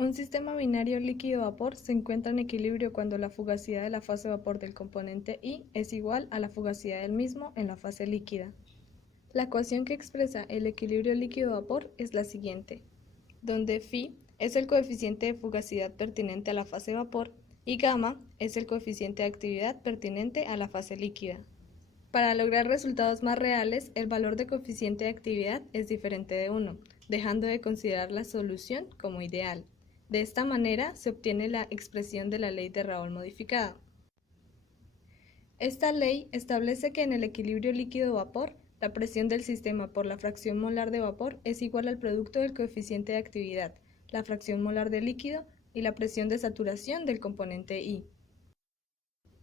Un sistema binario líquido-vapor se encuentra en equilibrio cuando la fugacidad de la fase vapor del componente I es igual a la fugacidad del mismo en la fase líquida. La ecuación que expresa el equilibrio líquido-vapor es la siguiente, donde phi es el coeficiente de fugacidad pertinente a la fase vapor y gamma es el coeficiente de actividad pertinente a la fase líquida. Para lograr resultados más reales, el valor de coeficiente de actividad es diferente de 1, dejando de considerar la solución como ideal. De esta manera se obtiene la expresión de la ley de Raoult modificada. Esta ley establece que en el equilibrio líquido-vapor, la presión del sistema por la fracción molar de vapor es igual al producto del coeficiente de actividad, la fracción molar de líquido y la presión de saturación del componente I.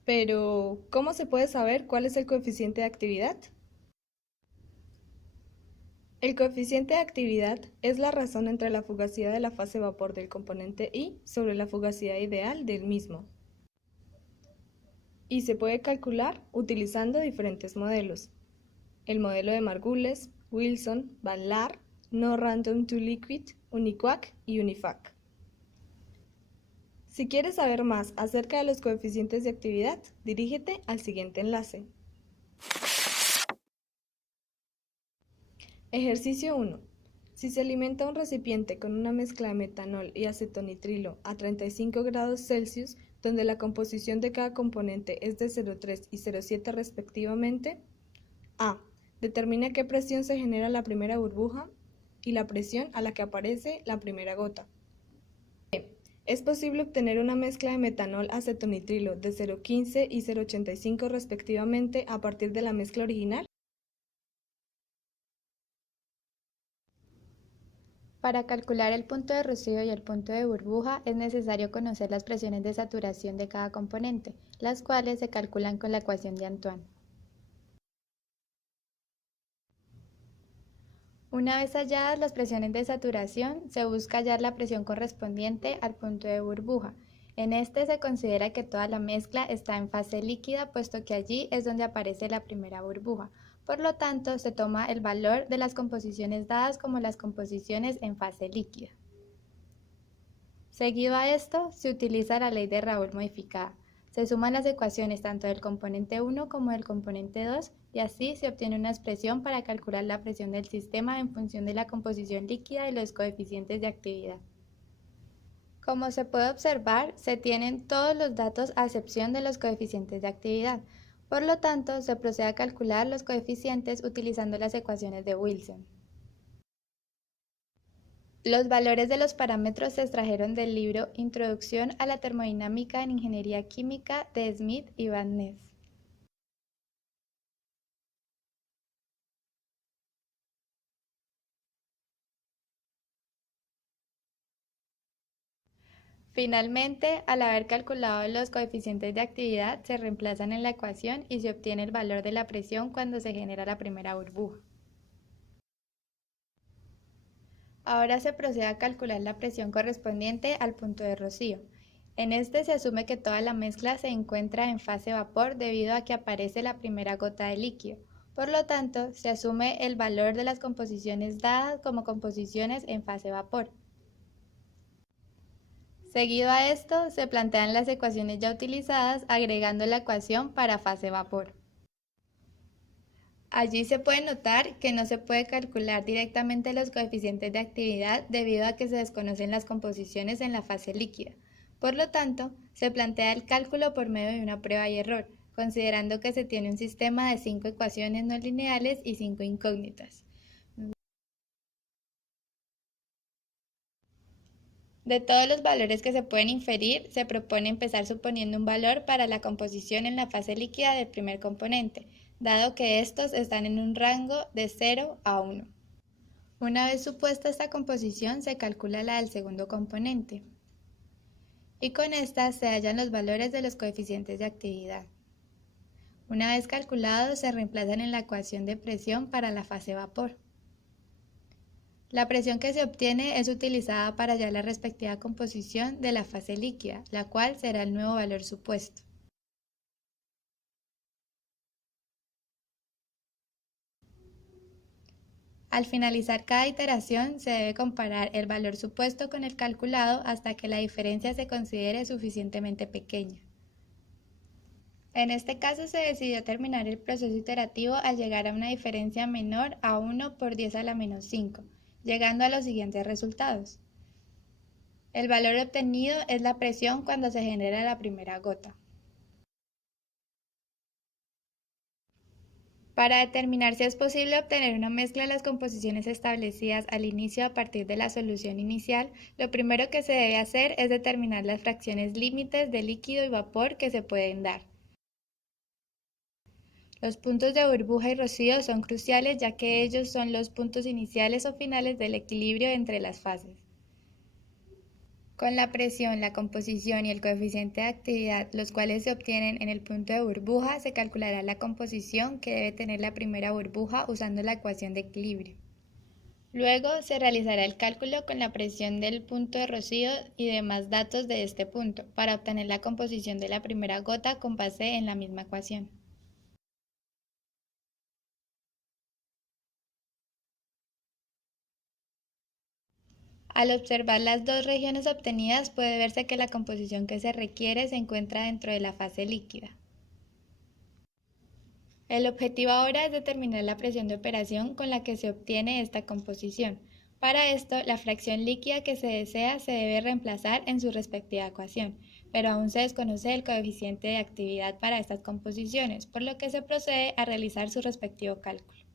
Pero, ¿cómo se puede saber cuál es el coeficiente de actividad? El coeficiente de actividad es la razón entre la fugacidad de la fase vapor del componente I sobre la fugacidad ideal del mismo. Y se puede calcular utilizando diferentes modelos. El modelo de Margules, Wilson, Van Laar, No Random to Liquid, UNIQUAC y UNIFAC. Si quieres saber más acerca de los coeficientes de actividad, dirígete al siguiente enlace. Ejercicio 1. Si se alimenta un recipiente con una mezcla de metanol y acetonitrilo a 35 grados Celsius, donde la composición de cada componente es de 0,3 y 0,7 respectivamente, A. Determina qué presión se genera la primera burbuja y la presión a la que aparece la primera gota. B. ¿Es posible obtener una mezcla de metanol acetonitrilo de 0,15 y 0,85 respectivamente a partir de la mezcla original? Para calcular el punto de rocío y el punto de burbuja es necesario conocer las presiones de saturación de cada componente, las cuales se calculan con la ecuación de Antoine. Una vez halladas las presiones de saturación, se busca hallar la presión correspondiente al punto de burbuja. En este se considera que toda la mezcla está en fase líquida, puesto que allí es donde aparece la primera burbuja. Por lo tanto, se toma el valor de las composiciones dadas como las composiciones en fase líquida. Seguido a esto, se utiliza la ley de Raoult modificada. Se suman las ecuaciones tanto del componente 1 como del componente 2 y así se obtiene una expresión para calcular la presión del sistema en función de la composición líquida y los coeficientes de actividad. Como se puede observar, se tienen todos los datos a excepción de los coeficientes de actividad. Por lo tanto, se procede a calcular los coeficientes utilizando las ecuaciones de Wilson. Los valores de los parámetros se extrajeron del libro Introducción a la termodinámica en ingeniería química de Smith y Van Ness. Finalmente, al haber calculado los coeficientes de actividad, se reemplazan en la ecuación y se obtiene el valor de la presión cuando se genera la primera burbuja. Ahora se procede a calcular la presión correspondiente al punto de rocío. En este se asume que toda la mezcla se encuentra en fase vapor debido a que aparece la primera gota de líquido. Por lo tanto, se asume el valor de las composiciones dadas como composiciones en fase vapor. Seguido a esto, se plantean las ecuaciones ya utilizadas agregando la ecuación para fase vapor. Allí se puede notar que no se puede calcular directamente los coeficientes de actividad debido a que se desconocen las composiciones en la fase líquida. Por lo tanto, se plantea el cálculo por medio de una prueba y error, considerando que se tiene un sistema de 5 ecuaciones no lineales y 5 incógnitas. De todos los valores que se pueden inferir, se propone empezar suponiendo un valor para la composición en la fase líquida del primer componente, dado que estos están en un rango de 0 a 1. Una vez supuesta esta composición, se calcula la del segundo componente. Y con esta se hallan los valores de los coeficientes de actividad. Una vez calculados, se reemplazan en la ecuación de presión para la fase vapor. La presión que se obtiene es utilizada para hallar la respectiva composición de la fase líquida, la cual será el nuevo valor supuesto. Al finalizar cada iteración, se debe comparar el valor supuesto con el calculado hasta que la diferencia se considere suficientemente pequeña. En este caso se decidió terminar el proceso iterativo al llegar a una diferencia menor a 1 por 10 a la menos 5, llegando a los siguientes resultados. El valor obtenido es la presión cuando se genera la primera gota. Para determinar si es posible obtener una mezcla de las composiciones establecidas al inicio a partir de la solución inicial, lo primero que se debe hacer es determinar las fracciones límites de líquido y vapor que se pueden dar. Los puntos de burbuja y rocío son cruciales ya que ellos son los puntos iniciales o finales del equilibrio entre las fases. Con la presión, la composición y el coeficiente de actividad, los cuales se obtienen en el punto de burbuja, se calculará la composición que debe tener la primera burbuja usando la ecuación de equilibrio. Luego se realizará el cálculo con la presión del punto de rocío y demás datos de este punto para obtener la composición de la primera gota con base en la misma ecuación. Al observar las dos regiones obtenidas puede verse que la composición que se requiere se encuentra dentro de la fase líquida. El objetivo ahora es determinar la presión de operación con la que se obtiene esta composición. Para esto, la fracción líquida que se desea se debe reemplazar en su respectiva ecuación, pero aún se desconoce el coeficiente de actividad para estas composiciones, por lo que se procede a realizar su respectivo cálculo.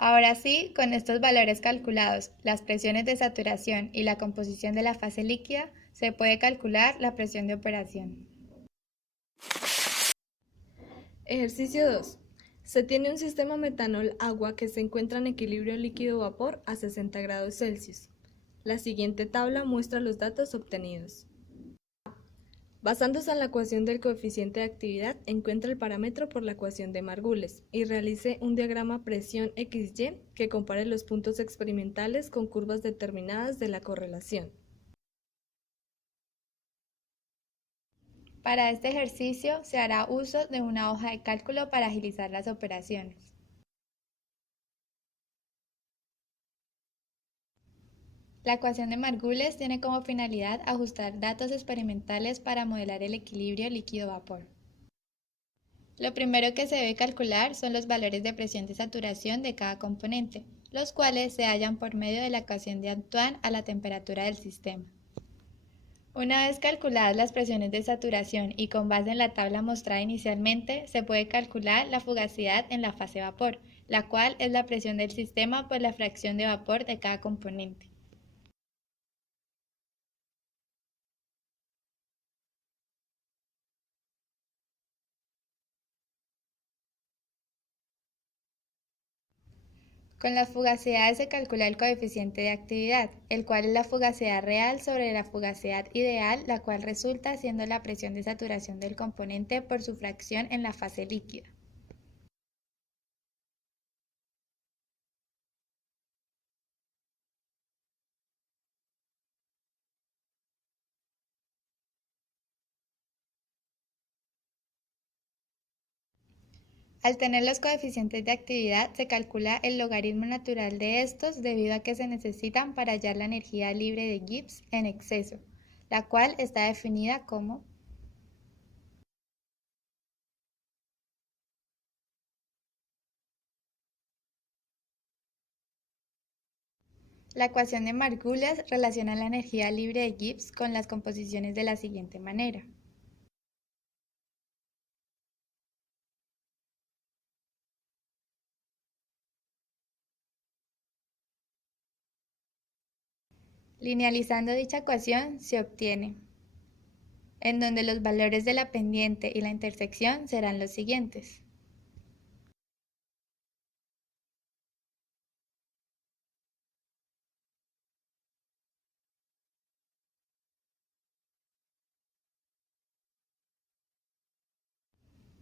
Ahora sí, con estos valores calculados, las presiones de saturación y la composición de la fase líquida, se puede calcular la presión de operación. Ejercicio 2. Se tiene un sistema metanol-agua que se encuentra en equilibrio líquido-vapor a 60 grados Celsius. La siguiente tabla muestra los datos obtenidos. Basándose en la ecuación del coeficiente de actividad, encuentra el parámetro por la ecuación de Margules y realice un diagrama presión XY que compare los puntos experimentales con curvas determinadas de la correlación. Para este ejercicio se hará uso de una hoja de cálculo para agilizar las operaciones. La ecuación de Margules tiene como finalidad ajustar datos experimentales para modelar el equilibrio líquido-vapor. Lo primero que se debe calcular son los valores de presión de saturación de cada componente, los cuales se hallan por medio de la ecuación de Antoine a la temperatura del sistema. Una vez calculadas las presiones de saturación y con base en la tabla mostrada inicialmente, se puede calcular la fugacidad en la fase vapor, la cual es la presión del sistema por la fracción de vapor de cada componente. Con las fugacidades se calcula el coeficiente de actividad, el cual es la fugacidad real sobre la fugacidad ideal, la cual resulta siendo la presión de saturación del componente por su fracción en la fase líquida. Al tener los coeficientes de actividad, se calcula el logaritmo natural de estos debido a que se necesitan para hallar la energía libre de Gibbs en exceso, la cual está definida como la ecuación de Margules relaciona la energía libre de Gibbs con las composiciones de la siguiente manera. Linealizando dicha ecuación se obtiene, en donde los valores de la pendiente y la intersección serán los siguientes.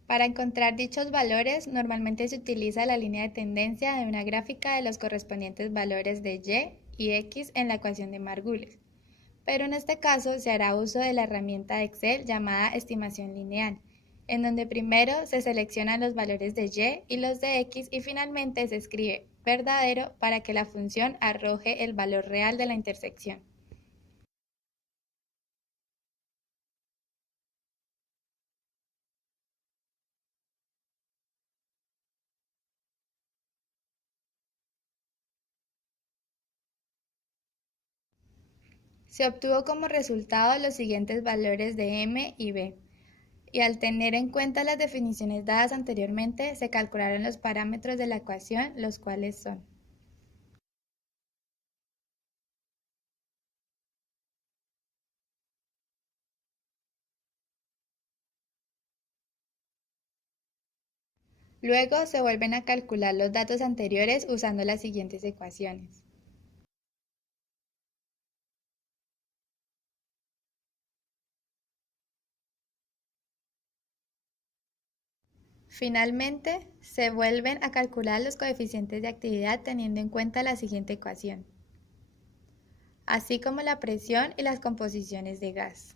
Para encontrar dichos valores, normalmente se utiliza la línea de tendencia de una gráfica de los correspondientes valores de y x en la ecuación de Margules, pero en este caso se hará uso de la herramienta de Excel llamada estimación lineal, en donde primero se seleccionan los valores de y y los de x y finalmente se escribe verdadero para que la función arroje el valor real de la intersección. Se obtuvo como resultado los siguientes valores de m y b, y al tener en cuenta las definiciones dadas anteriormente, se calcularon los parámetros de la ecuación, los cuales son: luego se vuelven a calcular los datos anteriores usando las siguientes ecuaciones. Finalmente, se vuelven a calcular los coeficientes de actividad teniendo en cuenta la siguiente ecuación, así como la presión y las composiciones de gas.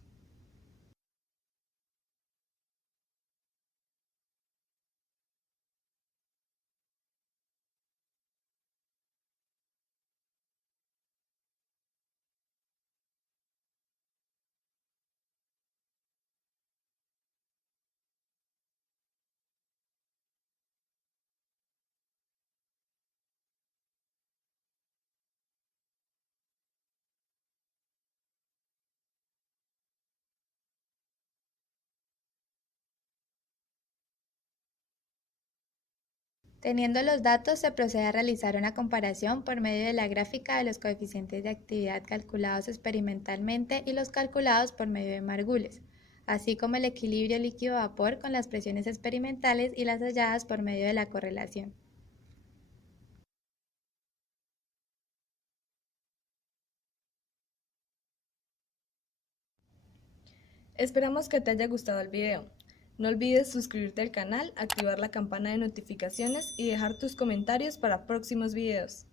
Teniendo los datos, se procede a realizar una comparación por medio de la gráfica de los coeficientes de actividad calculados experimentalmente y los calculados por medio de Margules, así como el equilibrio líquido-vapor con las presiones experimentales y las halladas por medio de la correlación. Esperamos que te haya gustado el video. No olvides suscribirte al canal, activar la campana de notificaciones y dejar tus comentarios para próximos videos.